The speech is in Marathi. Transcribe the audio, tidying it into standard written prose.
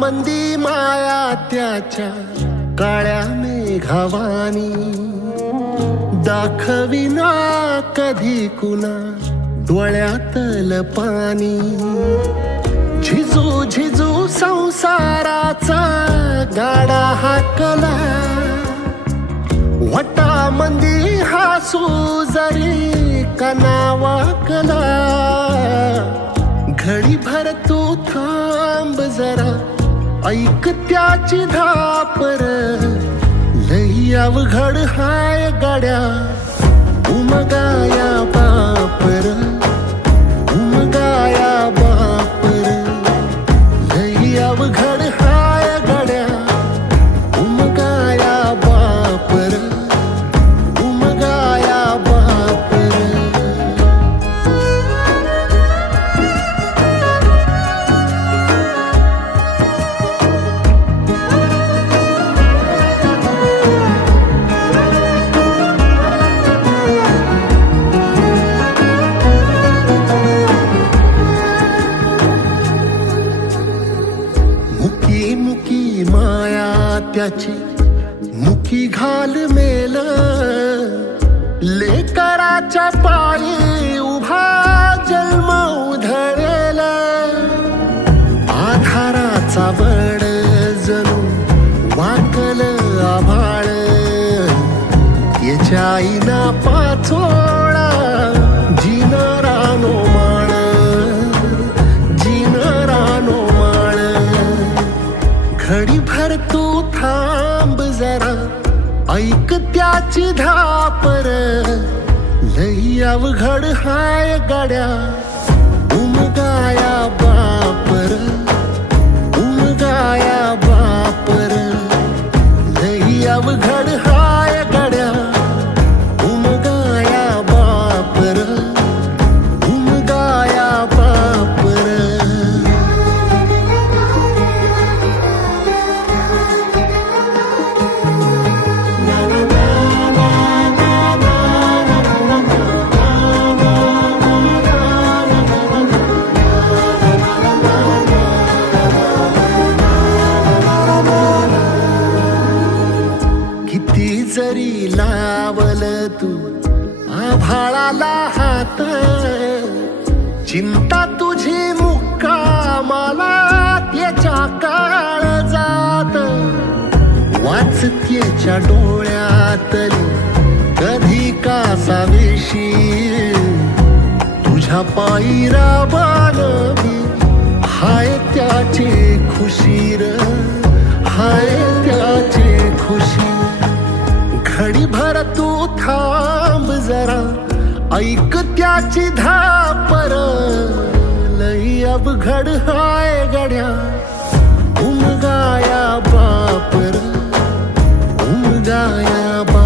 मंदी माया त्याच्या काळ्या मेघावानी, दाखविना कधी कुणा डोळ्यातल पाणी. झिजू झिजू संसाराचा गाडा हाकला, वटामंदी हासू जरी कना वाकला. घडी भर तू थांब जरा, ऐक त्याची धापर, लई अवघड हाय गड्या उमगाया बापर, उमगाया बापर. लई अवघड हाय गड्या उमगाया बापर, उमगाया बापर. मुकी मुकी माया त्याची मुकी घाल मेल, लेकराच्या पायी उभा जन्म उधळेल. आधाराचा बळ जणू वाकल आभाळ, याच्या आईना पाचोळा जिनरानो माळ, जिनरानो माळ. घडी भर तू थांब जरा, ऐक त्याची धापर, लई अवघड हाय गड्या उमगाया बापर, उमगाया बापर. लई अवघड हाय गड्या उमगाया बापर, उमगाया बापर. किती जरी लावल तू आभाळाला हात, चिंता तुझी मुक्कामाला त्याच्या काळजात. वाचतेच्या डोळ्यातली कधी कासाविशी, तुझ्या पायी राबान मी हाय त्याचे खुशीर, हाय त्याचे खुशी. घडी भर तू थांब जरा, ऐक त्याची धापर, लई अवघड हाय गड्या उमगाया बापर, उमगाया बापर.